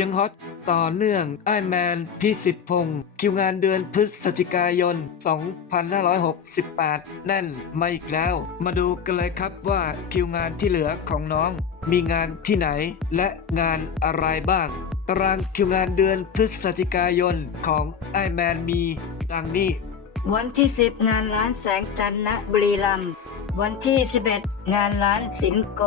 ยังฮอตต่อเนื่องไอแมนพิสิทธิพงศ์คิวงานเดือนพฤศจิกายน 2568 แน่นมาอีกแล้ว มาดูกันเลยครับว่าคิวงานที่เหลือของน้อง มีงานที่ไหนและงานอะไรบ้าง ตารางคิวงานเดือนพฤศจิกายนของไอแมนมี ดังนี้ วันที่ 10 งานร้านแสงจันทร์ณบุรีรัมย์วันที่ 11 งานร้านสินโก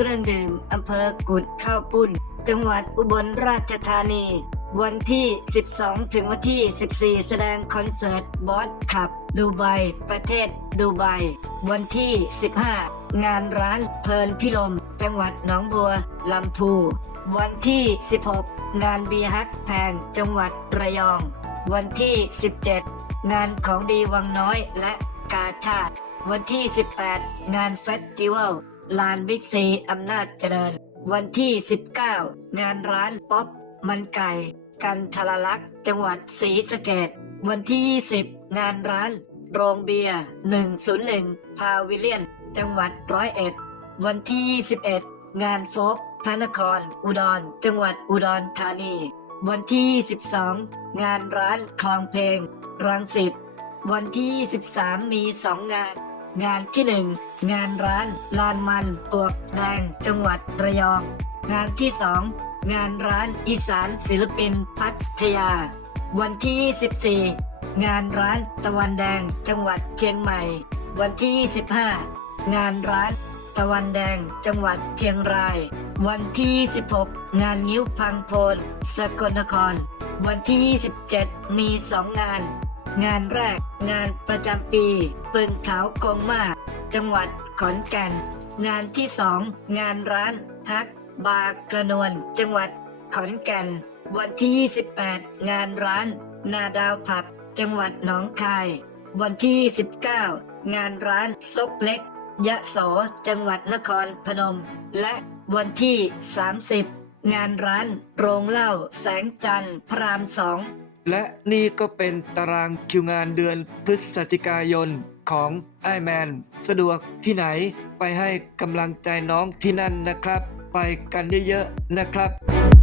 เครื่องดื่มอำเภอกุดข้าวปุ้น จังหวัดอุบลราชธานี วันที่ 12 ถึงวันที่ 14 แสดงคอนเสิร์ตบอสขับ ดูไบประเทศดูไบวันที่ 15 งานร้านเพลินพิลม จังหวัดหนองบัวลำพูวันที่ 16 งานบีฮักแพงจังหวัดระยอง วันที่ 17 งานของดีวังน้อยและกาชาติ วันที่ 18 งานเฟสติวัล ลานบิ๊กซีอำนาจเจริญ วันที่ 19 งานร้านป๊อปมันไก่ กันทรลักษ์จังหวัดศรีสะเกดวันที่ 20 งานร้าน โรงเบียร์ 101 พาวิเลียน จังหวัดร้อยเอ็ด วันที่ 21 งานโฟกพระนคร อุดร จังหวัดอุดรธานี วันที่ 12 งานร้านคลองเพลง รังสิต วันที่ 13 มีสองงาน งานที่ 1 งานร้าน ลานมันปวกแดงจังหวัดระยอง งานที่ 2 งานร้านอีสานศิลปินพัทยา วันที่14งานร้านตะวันแดงจังหวัดเชียงใหม่ วันที่15งานร้านตะวันแดงจังหวัดเชียงราย วันที่ 16 งานนิ้วพังโพลสกลนคร วันที่ 27 มีสองงาน งานแรก งานประจำปีปึงเขากงมาจังหวัดขอนแก่น งานที่สองงานร้านฮัก บาร์กระนวลจังหวัดขอนแก่น วันที่ 28 งานร้าน นาดาวผับ จังหวัดหนองคาย วันที่ 19 งานร้านซกเล็ก ยะโสจังหวัดนครพนม และวันที่ 30 งานร้านโรงเหล้าแสงจันทร์พรามสอง และนี่ก็เป็นตารางคิวงานเดือนพฤศจิกายนของไอแมนสะดวกที่ไหนไปให้กำลังใจน้องที่นั่นนะครับ ไปกันเยอะๆนะครับ